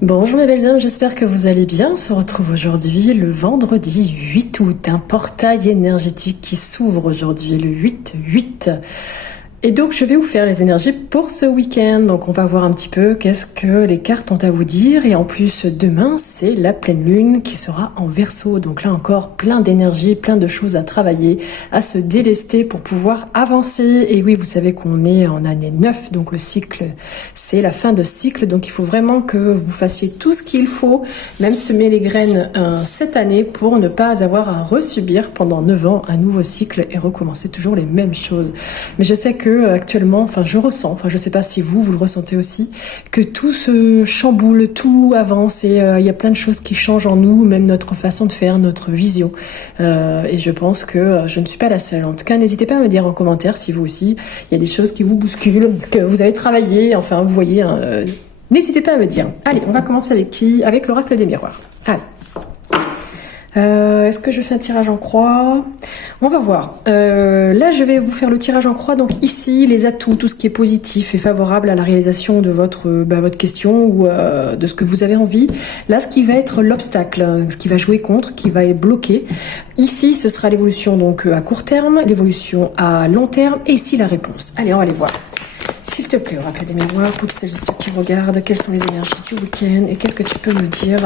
Bonjour mes belles âmes, j'espère que vous allez bien. On se retrouve aujourd'hui le vendredi 8 août, un portail énergétique qui s'ouvre aujourd'hui, le 8-8. Et donc je vais vous faire les énergies pour ce week-end. Donc on va voir un petit peu qu'est-ce que les cartes ont à vous dire. Et en plus demain c'est la pleine lune qui sera en Verseau. Donc là encore plein d'énergie, plein de choses à travailler, à se délester pour pouvoir avancer. Et oui, vous savez qu'on est en année 9, donc le cycle c'est la fin de cycle. Donc il faut vraiment que vous fassiez tout ce qu'il faut, même semer les graines cette année pour ne pas avoir à resubir pendant 9 ans un nouveau cycle et recommencer toujours les mêmes choses. Mais je sais que actuellement, enfin je ressens, enfin je sais pas si vous le ressentez aussi, que tout se chamboule, tout avance et il y a plein de choses qui changent en nous, même notre façon de faire, notre vision. Et je pense que je ne suis pas la seule. En tout cas, n'hésitez pas à me dire en commentaire si vous aussi, il y a des choses qui vous bousculent, que vous avez travaillé, enfin vous voyez, n'hésitez pas à me dire. Allez, on va commencer avec qui? Avec l'oracle des miroirs. Allez. Est-ce que je fais un tirage en croix? On va voir. Là, je vais vous faire le tirage en croix. Donc ici, les atouts, tout ce qui est positif et favorable à la réalisation de votre question ou de ce que vous avez envie. Là, ce qui va être l'obstacle, ce qui va jouer contre, qui va être bloqué. Ici, ce sera l'évolution donc à court terme, l'évolution à long terme et ici la réponse. Allez, on va aller voir. S'il te plaît, oracle des miroirs, pour tous celles et ceux qui regardent, quelles sont les énergies du week-end et qu'est-ce que tu peux me dire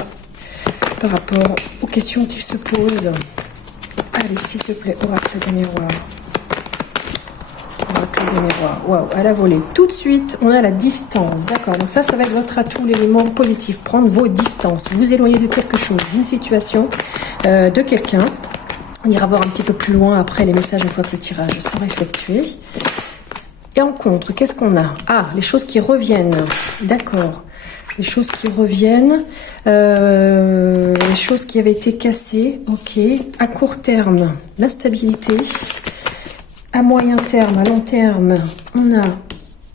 par rapport aux questions qu'il se posent. Allez, s'il te plaît, oracle des miroirs. Oracle des miroirs. Waouh, à la volée. Tout de suite, on a la distance. D'accord, donc ça va être votre atout, l'élément positif. Prendre vos distances. Vous éloigner de quelque chose, d'une situation, de quelqu'un. On ira voir un petit peu plus loin après les messages une fois que le tirage sera effectué. Et en contre, qu'est-ce qu'on a? Ah, les choses qui reviennent. D'accord. Les choses qui reviennent, les choses qui avaient été cassées, ok. À court terme, la stabilité. À moyen terme, à long terme, on a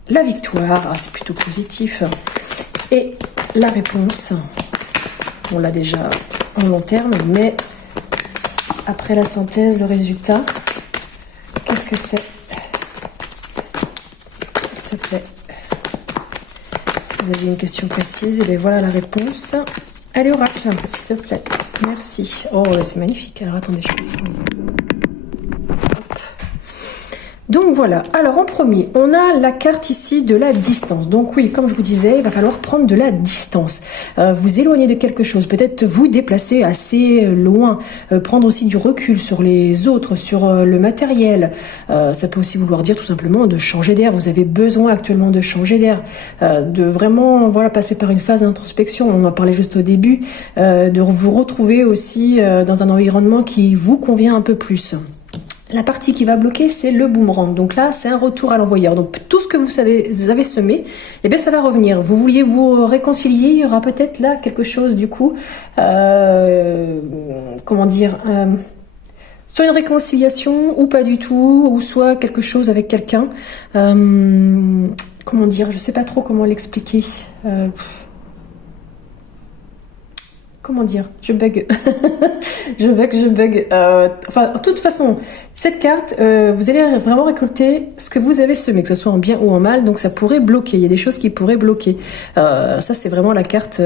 la victoire, c'est plutôt positif. Et la réponse, on l'a déjà en long terme, mais après la synthèse, le résultat, qu'est-ce que c'est? S'il te plaît. Vous avez une question précise, et bien voilà la réponse. Allez, oracle, s'il te plaît. Merci. Oh, c'est magnifique. Alors, attendez, je vais donc voilà, alors en premier, on a la carte ici de la distance. Donc oui, comme je vous disais, il va falloir prendre de la distance. Vous éloigner de quelque chose, peut-être vous déplacer assez loin, prendre aussi du recul sur les autres, sur le matériel. Ça peut aussi vouloir dire tout simplement de changer d'air. Vous avez besoin actuellement de changer d'air, de vraiment voilà passer par une phase d'introspection. On en parlait juste au début, de vous retrouver aussi dans un environnement qui vous convient un peu plus. La partie qui va bloquer, c'est le boomerang. Donc là, c'est un retour à l'envoyeur. Donc tout ce que vous avez semé, eh bien ça va revenir. Vous vouliez vous réconcilier, il y aura peut-être là quelque chose du coup, comment dire, soit une réconciliation ou pas du tout, ou soit quelque chose avec quelqu'un. Comment dire, je sais pas trop comment l'expliquer. Comment dire? Je bug. je bug. Enfin, de toute façon, cette carte, vous allez vraiment récolter ce que vous avez semé, que ce soit en bien ou en mal, donc ça pourrait bloquer. Il y a des choses qui pourraient bloquer. Ça, c'est vraiment la carte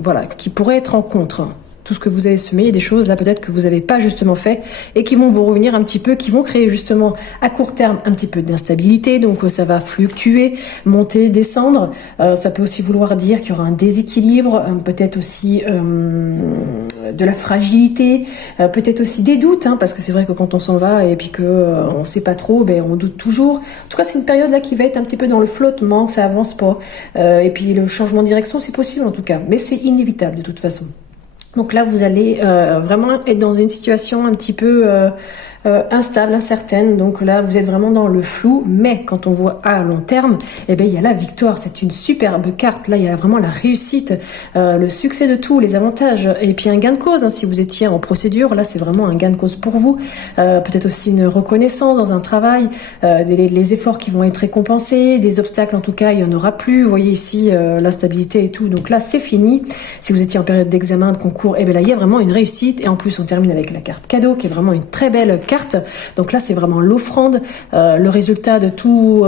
voilà, qui pourrait être en contre. Tout ce que vous avez semé, il y a des choses là peut-être que vous n'avez pas justement fait et qui vont vous revenir un petit peu, qui vont créer justement à court terme un petit peu d'instabilité, donc ça va fluctuer, monter, descendre. Ça peut aussi vouloir dire qu'il y aura un déséquilibre, peut-être aussi de la fragilité, peut-être aussi des doutes, parce que c'est vrai que quand on s'en va et puis que on sait pas trop, ben on doute toujours. En tout cas, c'est une période là qui va être un petit peu dans le flottement, que ça avance pas. Et puis le changement de direction, c'est possible en tout cas, mais c'est inévitable de toute façon. Donc là, vous allez vraiment être dans une situation un petit peu instable, incertaine. Donc là, vous êtes vraiment dans le flou. Mais quand on voit à long terme, eh bien, il y a la victoire. C'est une superbe carte. Là, il y a vraiment la réussite, le succès de tout, les avantages. Et puis un gain de cause. Si vous étiez en procédure, là, c'est vraiment un gain de cause pour vous. Peut-être aussi une reconnaissance dans un travail, les efforts qui vont être récompensés, des obstacles, en tout cas, il n'y en aura plus. Vous voyez ici la stabilité et tout. Donc là, c'est fini. Si vous étiez en période d'examen, de concours, eh bien là, il y a vraiment une réussite. Et en plus, on termine avec la carte cadeau, qui est vraiment une très belle carte. Donc là, c'est vraiment l'offrande, le résultat de tout,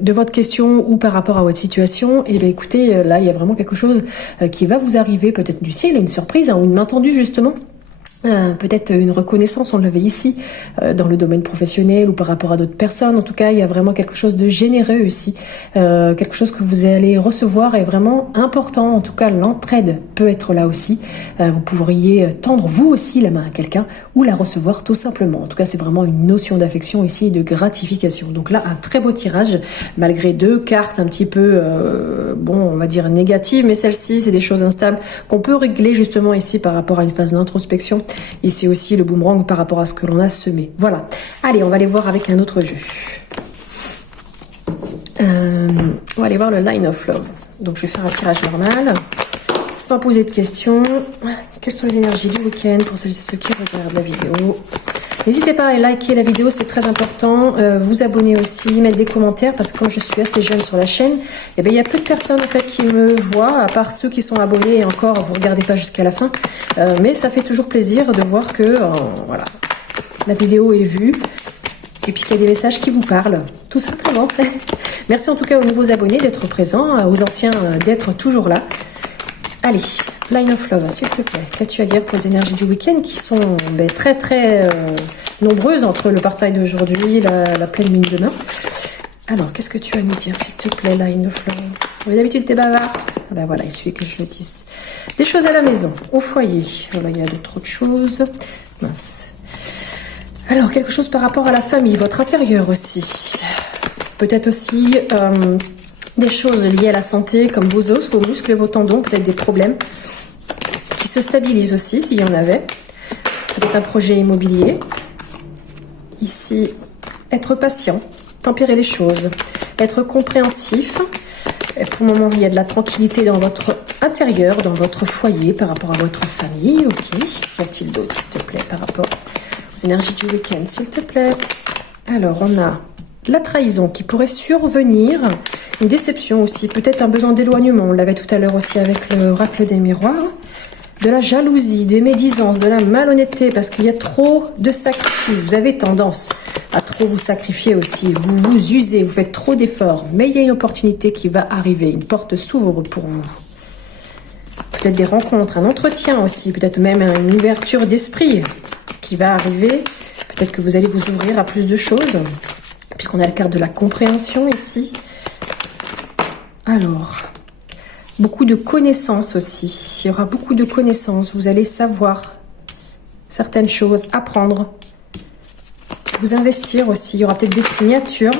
de votre question ou par rapport à votre situation. Et bien écoutez, là, il y a vraiment quelque chose qui va vous arriver, peut-être du ciel, une surprise, hein, ou une main tendue justement. Peut-être une reconnaissance, on l'avait ici, dans le domaine professionnel ou par rapport à d'autres personnes. En tout cas, il y a vraiment quelque chose de généreux aussi, quelque chose que vous allez recevoir est vraiment important. En tout cas, l'entraide peut être là aussi. Vous pourriez tendre vous aussi la main à quelqu'un ou la recevoir tout simplement. En tout cas, c'est vraiment une notion d'affection ici et de gratification. Donc là, un très beau tirage, malgré 2 cartes un petit peu, bon, on va dire négatives, mais celle-ci, c'est des choses instables qu'on peut régler justement ici par rapport à une phase d'introspection. Ici aussi le boomerang par rapport à ce que l'on a semé. Voilà. Allez, on va aller voir avec un autre jeu. On va aller voir le Line of Love. Donc je vais faire un tirage normal, sans poser de questions. Quelles sont les énergies du week-end pour celles et ceux qui regardent la vidéo? N'hésitez pas à liker la vidéo, c'est très important. Vous abonner aussi, mettre des commentaires, parce que comme je suis assez jeune sur la chaîne, eh bien, il y a peu de personnes en fait qui me voient, à part ceux qui sont abonnés, et encore, vous ne regardez pas jusqu'à la fin. Mais ça fait toujours plaisir de voir que voilà, la vidéo est vue, et puis qu'il y a des messages qui vous parlent, tout simplement. Merci en tout cas aux nouveaux abonnés d'être présents, aux anciens d'être toujours là. Allez, Line of Love, s'il te plaît. Qu'as-tu à dire pour les énergies du week-end qui sont très très nombreuses entre le partage d'aujourd'hui, la pleine lune demain. Alors, qu'est-ce que tu as à nous dire, s'il te plaît, Line of Love? D'habitude, t'es bavard. Ben voilà, il suffit que je le dise. Des choses à la maison, au foyer. Voilà, il y a d'autres choses. Mince. Alors, quelque chose par rapport à la famille, votre intérieur aussi. Peut-être aussi des choses liées à la santé, comme vos os, vos muscles et vos tendons, peut-être des problèmes qui se stabilisent aussi, s'il y en avait. Peut-être un projet immobilier. Ici, être patient, tempérer les choses, être compréhensif. Et pour le moment, il y a de la tranquillité dans votre intérieur, dans votre foyer, par rapport à votre famille. Ok, qu'y a-t-il d'autre, s'il te plaît, par rapport aux énergies du week-end, s'il te plaît? Alors, on a la trahison qui pourrait survenir, une déception aussi, peut-être un besoin d'éloignement, on l'avait tout à l'heure aussi avec le racle des miroirs, de la jalousie, des médisances, de la malhonnêteté, parce qu'il y a trop de sacrifices, vous avez tendance à trop vous sacrifier aussi, vous vous usez, vous faites trop d'efforts, mais il y a une opportunité qui va arriver, une porte s'ouvre pour vous. Peut-être des rencontres, un entretien aussi, peut-être même une ouverture d'esprit qui va arriver, peut-être que vous allez vous ouvrir à plus de choses, puisqu'on a la carte de la compréhension ici. Alors, beaucoup de connaissances aussi. Il y aura beaucoup de connaissances. Vous allez savoir certaines choses, apprendre, vous investir aussi. Il y aura peut-être des signatures.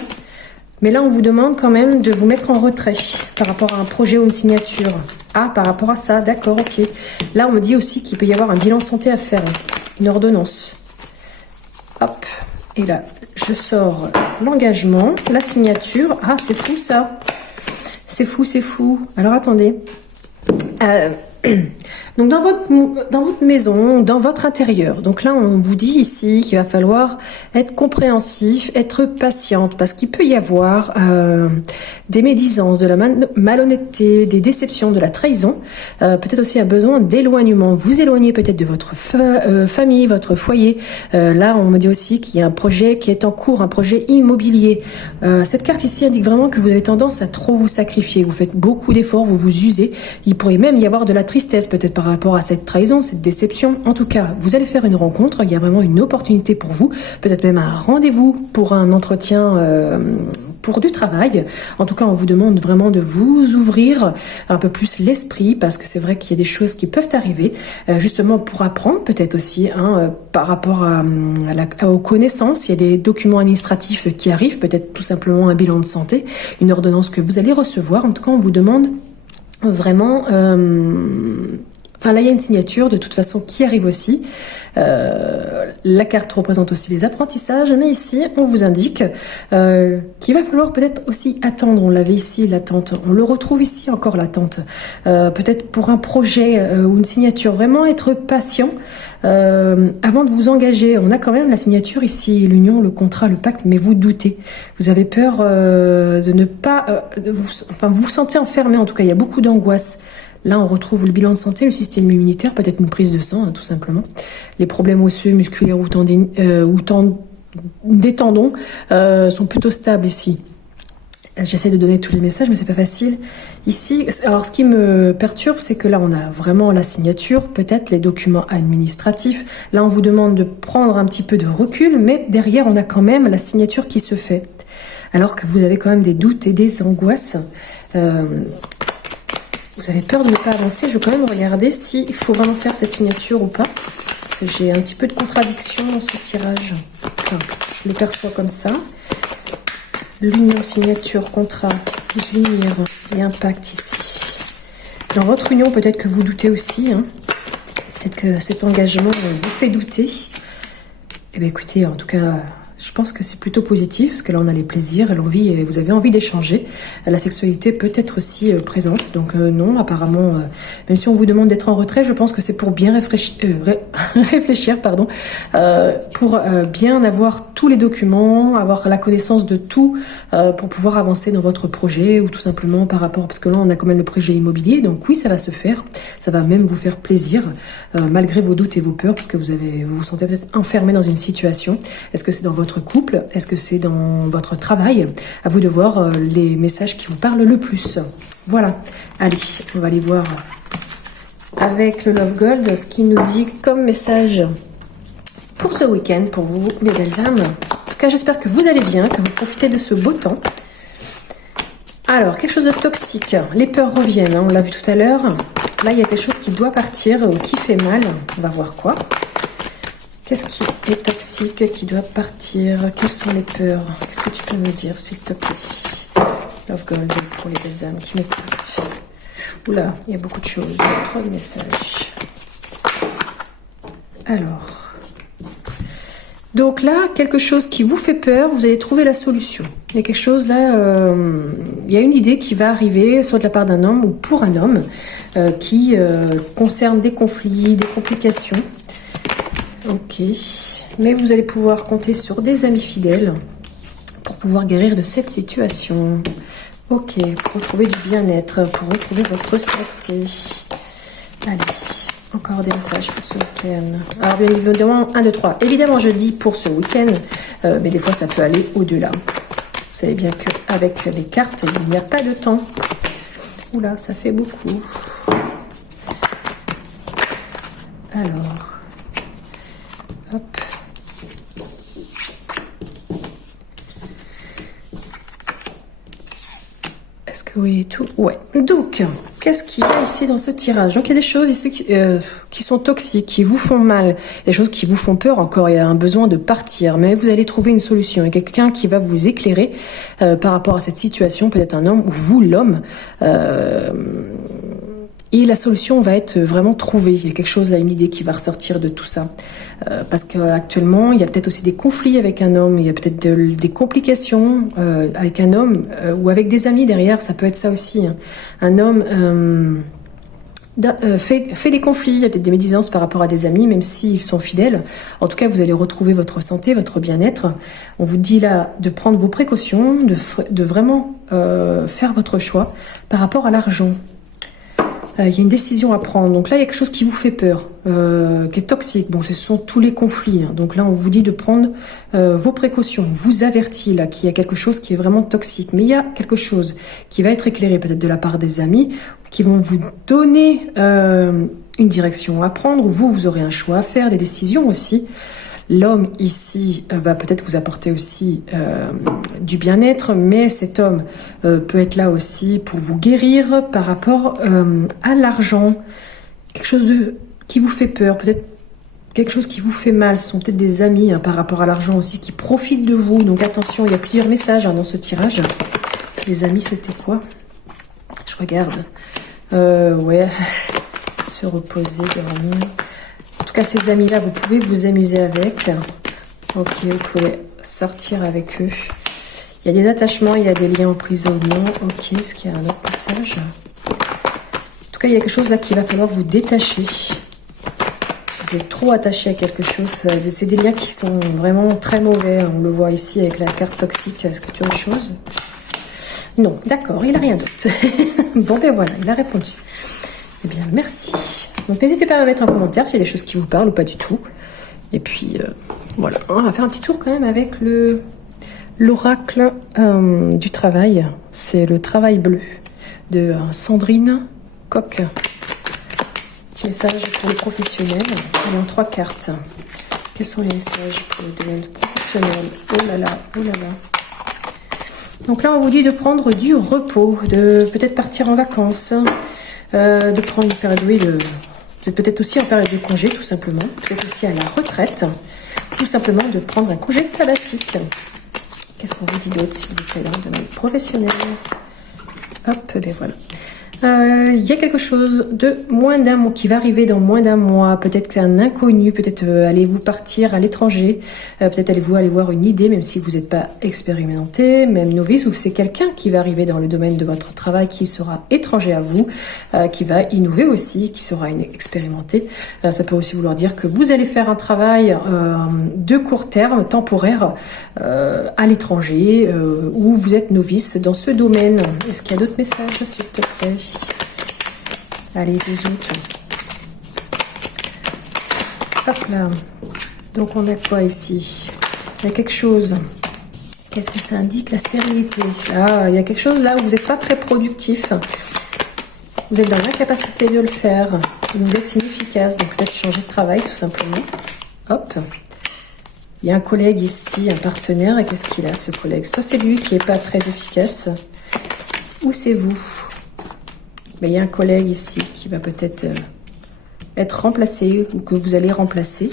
Mais là, on vous demande quand même de vous mettre en retrait par rapport à un projet ou une signature. Ah, par rapport à ça, d'accord, ok. Là, on me dit aussi qu'il peut y avoir un bilan santé à faire, une ordonnance. Hop, et là, je sors l'engagement, la signature. Ah, c'est fou ça. C'est fou, c'est fou. Alors, attendez. Donc, dans votre maison, dans votre intérieur. Donc là, on vous dit ici qu'il va falloir être compréhensif, être patiente, parce qu'il peut y avoir des médisances, de la malhonnêteté, des déceptions, de la trahison. Peut-être aussi un besoin d'éloignement. Vous éloignez peut-être de votre famille, votre foyer. Là, on me dit aussi qu'il y a un projet qui est en cours, un projet immobilier. Cette carte ici indique vraiment que vous avez tendance à trop vous sacrifier. Vous faites beaucoup d'efforts, vous vous usez. Il pourrait même y avoir de la tristesse peut-être par rapport à cette trahison, cette déception. En tout cas, vous allez faire une rencontre, il y a vraiment une opportunité pour vous, peut-être même un rendez-vous pour un entretien pour du travail. En tout cas, on vous demande vraiment de vous ouvrir un peu plus l'esprit, parce que c'est vrai qu'il y a des choses qui peuvent arriver, justement pour apprendre peut-être aussi, par rapport aux connaissances. Il y a des documents administratifs qui arrivent, peut-être tout simplement un bilan de santé, une ordonnance que vous allez recevoir. En tout cas, on vous demande vraiment... Enfin, là, il y a une signature, de toute façon, qui arrive aussi. La carte représente aussi les apprentissages, mais ici, on vous indique qu'il va falloir peut-être aussi attendre. On l'avait ici, l'attente. On le retrouve ici, encore l'attente. Peut-être pour un projet ou une signature. Vraiment être patient avant de vous engager. On a quand même la signature ici, l'union, le contrat, le pacte, mais vous doutez. Vous avez peur de ne pas... vous vous sentez enfermé, en tout cas. Il y a beaucoup d'angoisse. Là, on retrouve le bilan de santé, le système immunitaire, peut-être une prise de sang, hein, tout simplement. Les problèmes osseux, musculaires ou des tendons sont plutôt stables ici. J'essaie de donner tous les messages, mais c'est pas facile. Ici, alors ce qui me perturbe, c'est que là, on a vraiment la signature, peut-être les documents administratifs. Là, on vous demande de prendre un petit peu de recul, mais derrière, on a quand même la signature qui se fait. Alors que vous avez quand même des doutes et des angoisses. Vous avez peur de ne pas avancer. Je vais quand même regarder s'il faut vraiment faire cette signature ou pas. Parce que j'ai un petit peu de contradiction dans ce tirage. Enfin, je le perçois comme ça. L'union, signature, contrat, vous unir et impact ici. Dans votre union, peut-être que vous doutez aussi. Hein. Peut-être que cet engagement vous fait douter. Eh bien, écoutez, en tout cas, je pense que c'est plutôt positif, parce que là, on a les plaisirs et l'envie, et vous avez envie d'échanger. La sexualité peut être aussi présente. Donc non, apparemment, même si on vous demande d'être en retrait, je pense que c'est pour bien réfléchir, pardon, pour bien avoir tous les documents, avoir la connaissance de tout, pour pouvoir avancer dans votre projet, ou tout simplement par rapport, parce que là, on a quand même le projet immobilier, donc oui, ça va se faire. Ça va même vous faire plaisir, malgré vos doutes et vos peurs, parce que vous vous sentez peut-être enfermé dans une situation. Est-ce que c'est dans votre couple? Est-ce que c'est dans votre travail? À vous de voir les messages qui vous parlent le plus. Voilà. Allez, on va aller voir avec le Love Gold ce qu'il nous dit comme message pour ce week-end, pour vous, mes belles âmes. En tout cas, j'espère que vous allez bien, que vous profitez de ce beau temps. Alors, quelque chose de toxique. Les peurs reviennent, hein, on l'a vu tout à l'heure. Là, il y a quelque chose qui doit partir ou qui fait mal. On va voir quoi. Qu'est-ce qui est toxique, qui doit partir? Quelles sont les peurs? Qu'est-ce que tu peux me dire, s'il te plaît? Love Gold pour les belles âmes qui m'écoutent. Oula, il y a beaucoup de choses. Trop de messages. Alors. Donc là, quelque chose qui vous fait peur, vous allez trouver la solution. Il y a quelque chose là, il y a une idée qui va arriver, soit de la part d'un homme ou pour un homme, qui concerne des conflits, des complications. Ok, mais vous allez pouvoir compter sur des amis fidèles pour pouvoir guérir de cette situation. Ok, pour retrouver du bien-être, pour retrouver votre santé. Allez, encore des messages pour ce week-end. Alors bien évidemment, 1, 2, 3. Évidemment, je dis pour ce week-end, mais des fois ça peut aller au-delà. Vous savez bien qu'avec les cartes, il n'y a pas de temps. Oula, ça fait beaucoup. Alors... Hop. Est-ce que oui, tout? Ouais. Donc, qu'est-ce qu'il y a ici dans ce tirage? Donc, il y a des choses ici qui sont toxiques, qui vous font mal, des choses qui vous font peur encore. Il y a un besoin de partir, mais vous allez trouver une solution. Il y a quelqu'un qui va vous éclairer par rapport à cette situation, peut-être un homme ou vous, l'homme. Et la solution va être vraiment trouvée. Il y a quelque chose, là, une idée qui va ressortir de tout ça. Parce qu'actuellement, il y a peut-être aussi des conflits avec un homme, il y a peut-être des complications avec un homme ou avec des amis derrière, ça peut être ça aussi. Hein. Un homme fait des conflits, il y a peut-être des médisances par rapport à des amis, même s'ils sont fidèles. En tout cas, vous allez retrouver votre santé, votre bien-être. On vous dit là de prendre vos précautions, de vraiment faire votre choix par rapport à l'argent. Il y a une décision à prendre. Donc là, il y a quelque chose qui vous fait peur, qui est toxique. Bon, ce sont tous les conflits. Hein. Donc là, on vous dit de prendre vos précautions. On vous avertit là qu'il y a quelque chose qui est vraiment toxique. Mais il y a quelque chose qui va être éclairé peut-être de la part des amis qui vont vous donner une direction à prendre. Vous aurez un choix à faire, des décisions aussi. L'homme ici va peut-être vous apporter aussi du bien-être, mais cet homme peut être là aussi pour vous guérir par rapport à l'argent. Quelque chose qui vous fait peur, peut-être quelque chose qui vous fait mal. Ce sont peut-être des amis par rapport à l'argent aussi qui profitent de vous. Donc attention, il y a plusieurs messages dans ce tirage. Les amis, c'était quoi? Je regarde. Ouais, se reposer, dormir. En tout cas, ces amis-là, vous pouvez vous amuser avec. Ok, vous pouvez sortir avec eux. Il y a des attachements, il y a des liens emprisonnement. Ok, est-ce qu'il y a un autre passage? En tout cas, il y a quelque chose là qu'il va falloir vous détacher. Vous êtes trop attaché à quelque chose. C'est des liens qui sont vraiment très mauvais. On le voit ici avec la carte toxique. Est-ce que tu as autre chose? Non, d'accord, il n'a rien d'autre. Bon, ben voilà, il a répondu. merci. Donc n'hésitez pas à mettre un commentaire s'il y a des choses qui vous parlent ou pas du tout. Et puis voilà, on va faire un petit tour quand même avec l'oracle du travail. C'est le travail bleu de Sandrine Coq. Petit message pour les professionnels. Il y a 3 cartes. Quels sont les messages pour le domaine professionnel? Oh là là, oh là là. Donc là, on vous dit de prendre du repos, de peut-être partir en vacances, de prendre une période, oui, vous êtes peut-être aussi en période de congé, tout simplement. Peut-être aussi à la retraite, tout simplement de prendre un congé sabbatique. Qu'est-ce qu'on vous dit d'autre, s'il vous plaît, dans le domaine professionnel? Hop, ben voilà. Il y a quelque chose de moins d'un mois qui va arriver dans moins d'un mois. Peut-être qu'un inconnu, peut-être allez-vous partir à l'étranger, peut-être allez-vous aller voir une idée, même si vous n'êtes pas expérimenté, même novice, ou c'est quelqu'un qui va arriver dans le domaine de votre travail qui sera étranger à vous, qui va innover aussi, qui sera expérimenté. Ça peut aussi vouloir dire que vous allez faire un travail de court terme, temporaire, à l'étranger, où vous êtes novice dans ce domaine. Est-ce qu'il y a d'autres messages, s'il te plaît? Allez, 2 août. Hop là. Donc on a quoi ici? Il y a quelque chose. Qu'est-ce que ça indique? La stérilité. Ah, il y a quelque chose là où vous n'êtes pas très productif. Vous êtes dans l'incapacité de le faire. Vous êtes inefficace. Donc peut-être changer de travail tout simplement. Hop. Il y a un collègue ici, un partenaire. Et qu'est-ce qu'il a, ce collègue? Soit c'est lui qui n'est pas très efficace. Ou c'est vous. Mais il y a un collègue ici qui va peut-être être remplacé ou que vous allez remplacer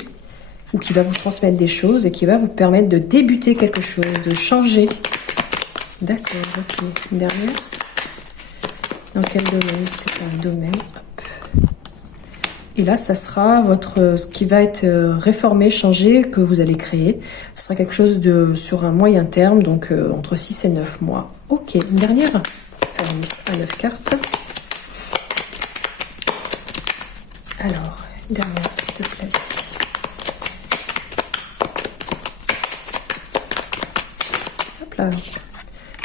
ou qui va vous transmettre des choses et qui va vous permettre de débuter quelque chose, de changer. D'accord, ok. Une dernière. Dans quel domaine? Est-ce que c'est un domaine? Hop. Et là, ça sera ce qui va être réformé, changé, que vous allez créer. Ce sera quelque chose sur un moyen terme, donc entre 6 et 9 mois. Ok, une dernière. Faire une liste à 9 cartes. Alors, une dernière, s'il te plaît. Hop là.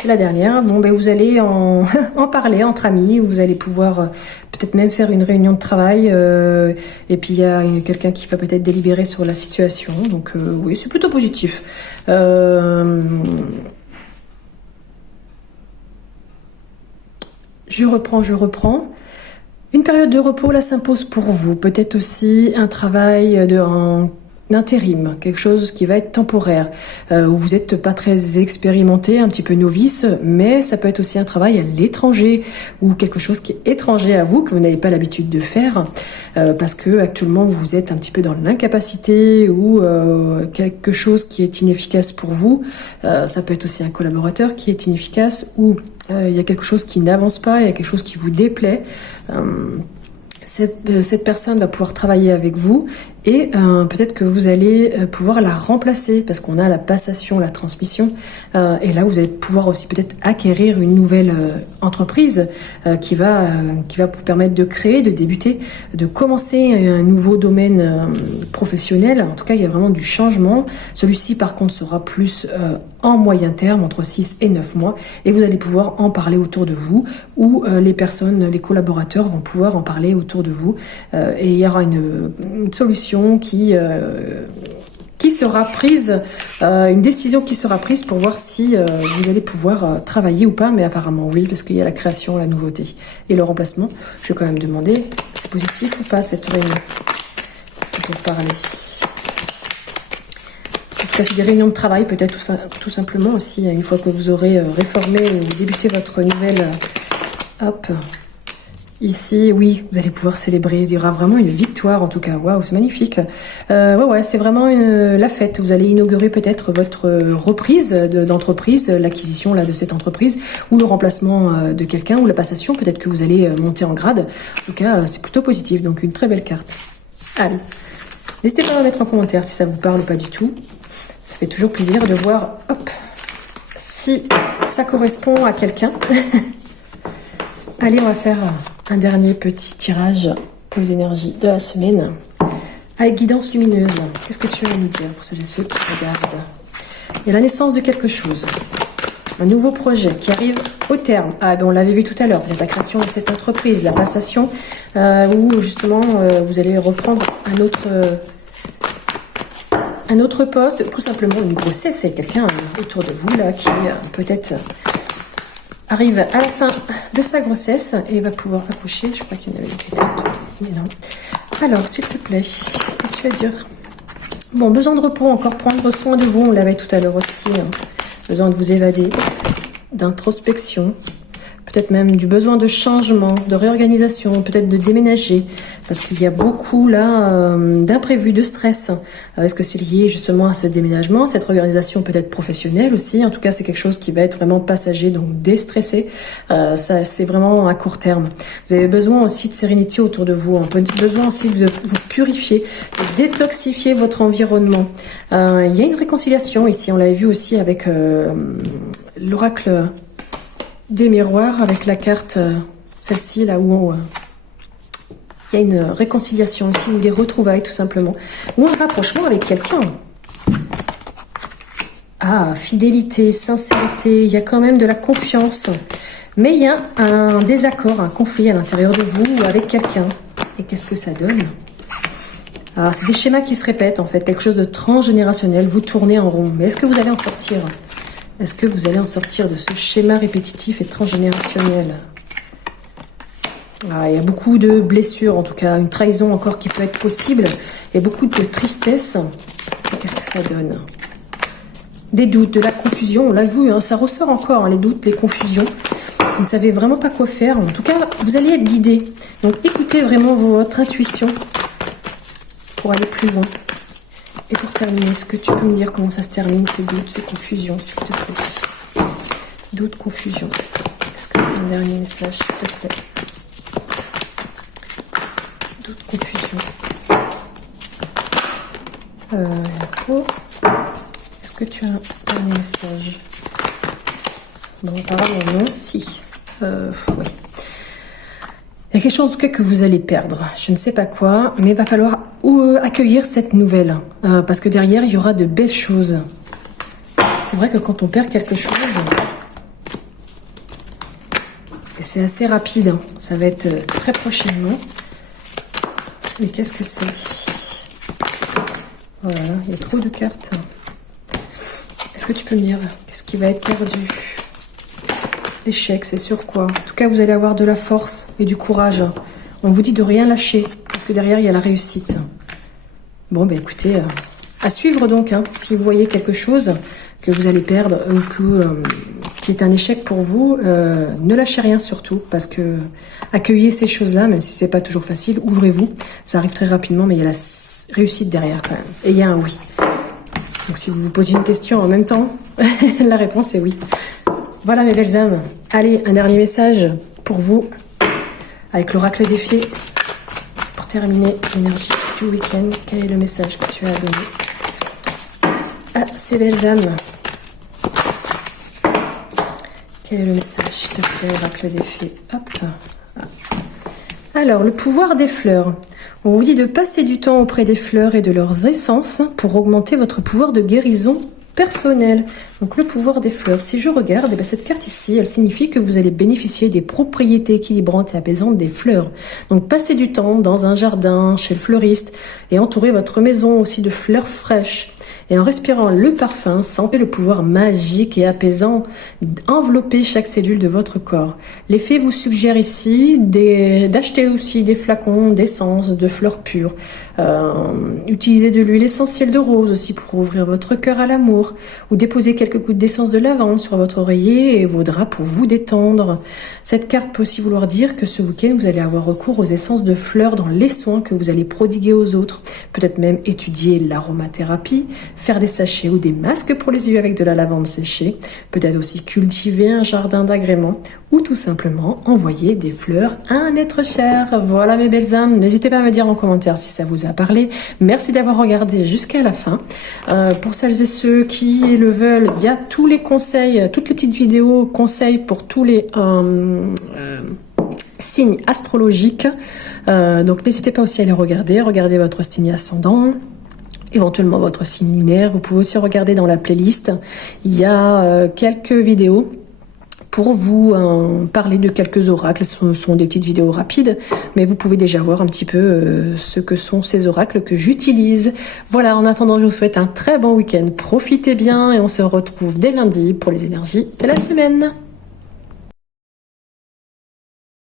La dernière, bon, ben, vous allez en parler entre amis, vous allez pouvoir peut-être même faire une réunion de travail, et puis il y a quelqu'un qui va peut-être délibérer sur la situation, donc oui, c'est plutôt positif. Je reprends. Une période de repos, là, s'impose pour vous. Peut-être aussi un travail en intérim, quelque chose qui va être temporaire, où vous n'êtes pas très expérimenté, un petit peu novice, mais ça peut être aussi un travail à l'étranger, ou quelque chose qui est étranger à vous, que vous n'avez pas l'habitude de faire, parce que actuellement vous êtes un petit peu dans l'incapacité, ou quelque chose qui est inefficace pour vous. Ça peut être aussi un collaborateur qui est inefficace, ou il y a quelque chose qui n'avance pas, il y a quelque chose qui vous déplaît. Cette personne va pouvoir travailler avec vous et peut-être que vous allez pouvoir la remplacer parce qu'on a la passation, la transmission, et là vous allez pouvoir aussi peut-être acquérir une nouvelle entreprise qui va vous permettre de créer, de débuter, de commencer un nouveau domaine professionnel. En tout cas, il y a vraiment du changement. Celui-ci par contre sera plus en moyen terme, entre 6 et 9 mois, et vous allez pouvoir en parler autour de vous, ou les collaborateurs vont pouvoir en parler autour de vous, et il y aura une solution qui sera prise, une décision qui sera prise pour voir si vous allez pouvoir travailler ou pas, mais apparemment oui, parce qu'il y a la création, la nouveauté et le remplacement. Je vais quand même demander, c'est positif ou pas cette réunion? C'est pour parler. En tout cas, c'est des réunions de travail, peut-être tout simplement aussi, une fois que vous aurez réformé ou débuté votre nouvelle... hop. Ici, oui, vous allez pouvoir célébrer. Il y aura vraiment une victoire, en tout cas. Waouh, c'est magnifique. Ouais, c'est vraiment la fête. Vous allez inaugurer peut-être votre reprise d'entreprise, l'acquisition là de cette entreprise, ou le remplacement de quelqu'un, ou la passation. Peut-être que vous allez monter en grade. En tout cas, c'est plutôt positif. Donc, une très belle carte. Allez, n'hésitez pas à mettre en commentaire si ça vous parle ou pas du tout. Ça fait toujours plaisir de voir, hop, si ça correspond à quelqu'un. Allez, on va faire un dernier petit tirage aux énergies de la semaine avec guidance lumineuse. Qu'est-ce que tu veux nous dire pour celles et ceux qui regardent? Il y a la naissance de quelque chose. un nouveau projet qui arrive au terme. Ah, ben on l'avait vu tout à l'heure, la création de cette entreprise, la passation, où justement vous allez reprendre un autre poste, tout simplement une grossesse. C'est quelqu'un autour de vous là qui peut-être arrive à la fin de sa grossesse et va pouvoir accoucher. Je crois qu'il y en avait une qui était autour, mais non. Alors, s'il te plaît, qu'as-tu à dire? Bon, besoin de repos, encore prendre soin de vous, on l'avait tout à l'heure aussi. Hein. Besoin de vous évader, d'introspection, peut-être même du besoin de changement, de réorganisation, peut-être de déménager, parce qu'il y a beaucoup là d'imprévus, de stress. Est-ce que c'est lié justement à ce déménagement, cette réorganisation peut-être professionnelle aussi? En tout cas, c'est quelque chose qui va être vraiment passager, donc déstressé. Ça, c'est vraiment à court terme. Vous avez besoin aussi de sérénité autour de vous, un peu besoin aussi de vous purifier, de détoxifier votre environnement. Il y a une réconciliation ici, on l'avait vu aussi avec l'oracle des miroirs avec la carte, celle-ci, là où il y a une réconciliation aussi, ou des retrouvailles tout simplement, ou un rapprochement avec quelqu'un. Ah, fidélité, sincérité, il y a quand même de la confiance, mais il y a un désaccord, un conflit à l'intérieur de vous ou avec quelqu'un. Et qu'est-ce que ça donne? Ah, c'est des schémas qui se répètent en fait, quelque chose de transgénérationnel, vous tournez en rond. Mais est-ce que vous allez en sortir? Est-ce que vous allez en sortir de ce schéma répétitif et transgénérationnel? Ah, il y a beaucoup de blessures, en tout cas, une trahison encore qui peut être possible. Il y a beaucoup de tristesse. Qu'est-ce que ça donne? Des doutes, de la confusion, on l'a vu, hein, ça ressort encore, hein, les doutes, les confusions. Vous ne savez vraiment pas quoi faire. En tout cas, vous allez être guidé. Donc, écoutez vraiment votre intuition pour aller plus loin. Et pour terminer, est-ce que tu peux me dire comment ça se termine, ces doutes, ces confusions, s'il te plaît? Doutes, confusion. Est-ce que tu as un dernier message, s'il te plaît? Doutes, confusion. Est-ce que tu as un dernier message? Bon, apparemment non. Si. Oui. Il y a quelque chose en tout cas que vous allez perdre. Je ne sais pas quoi, mais il va falloir accueillir cette nouvelle. Parce que derrière, il y aura de belles choses. C'est vrai que quand on perd quelque chose, et c'est assez rapide, hein, ça va être très prochainement. Mais qu'est-ce que c'est? Voilà, il y a trop de cartes. Est-ce que tu peux me dire qu'est-ce qui va être perdu? L'échec, c'est sur quoi? En tout cas, vous allez avoir de la force et du courage. On vous dit de rien lâcher, parce que derrière, il y a la réussite. Bon, ben écoutez, à suivre donc. Hein, si vous voyez quelque chose que vous allez perdre ou qui est un échec pour vous, ne lâchez rien surtout, parce que accueillez ces choses-là, même si c'est pas toujours facile, ouvrez-vous. Ça arrive très rapidement, mais il y a la réussite derrière quand même. Et il y a un oui. Donc si vous vous posez une question en même temps, la réponse est oui. Voilà mes belles âmes. Allez, un dernier message pour vous avec l'oracle des fées. Pour terminer l'énergie du week-end, quel est le message que tu as donné à ces belles âmes? Quel est le message, s'il te plaît, oracle des fées? Hop. Ah. Alors, le pouvoir des fleurs. On vous dit de passer du temps auprès des fleurs et de leurs essences pour augmenter votre pouvoir de guérison personnel. Donc le pouvoir des fleurs, si je regarde, cette carte ici, elle signifie que vous allez bénéficier des propriétés équilibrantes et apaisantes des fleurs. Donc passez du temps dans un jardin, chez le fleuriste, et entourez votre maison aussi de fleurs fraîches. Et en respirant le parfum, sentez le pouvoir magique et apaisant envelopper chaque cellule de votre corps. Les fées vous suggèrent ici d'acheter aussi des flacons d'essence, de fleurs pures. Utilisez de l'huile essentielle de rose aussi pour ouvrir votre cœur à l'amour. Ou déposez quelques gouttes d'essence de lavande sur votre oreiller et vos draps pour vous détendre. Cette carte peut aussi vouloir dire que ce week-end, vous allez avoir recours aux essences de fleurs dans les soins que vous allez prodiguer aux autres. Peut-être même étudier l'aromathérapie, faire des sachets ou des masques pour les yeux avec de la lavande séchée, peut-être aussi cultiver un jardin d'agrément ou tout simplement envoyer des fleurs à un être cher. Voilà mes belles âmes, n'hésitez pas à me dire en commentaire si ça vous a parlé. Merci d'avoir regardé jusqu'à la fin. Pour celles et ceux qui le veulent, il y a tous les conseils, toutes les petites vidéos conseils pour tous les signes astrologiques. Donc n'hésitez pas aussi à les regarder, regardez votre signe ascendant. éventuellement votre signe lunaire. Vous pouvez aussi regarder dans la playlist, il y a quelques vidéos pour vous parler de quelques oracles. Ce sont des petites vidéos rapides, mais vous pouvez déjà voir un petit peu ce que sont ces oracles que j'utilise. Voilà, en attendant, je vous souhaite un très bon week-end. Profitez bien et on se retrouve dès lundi pour les énergies de la semaine.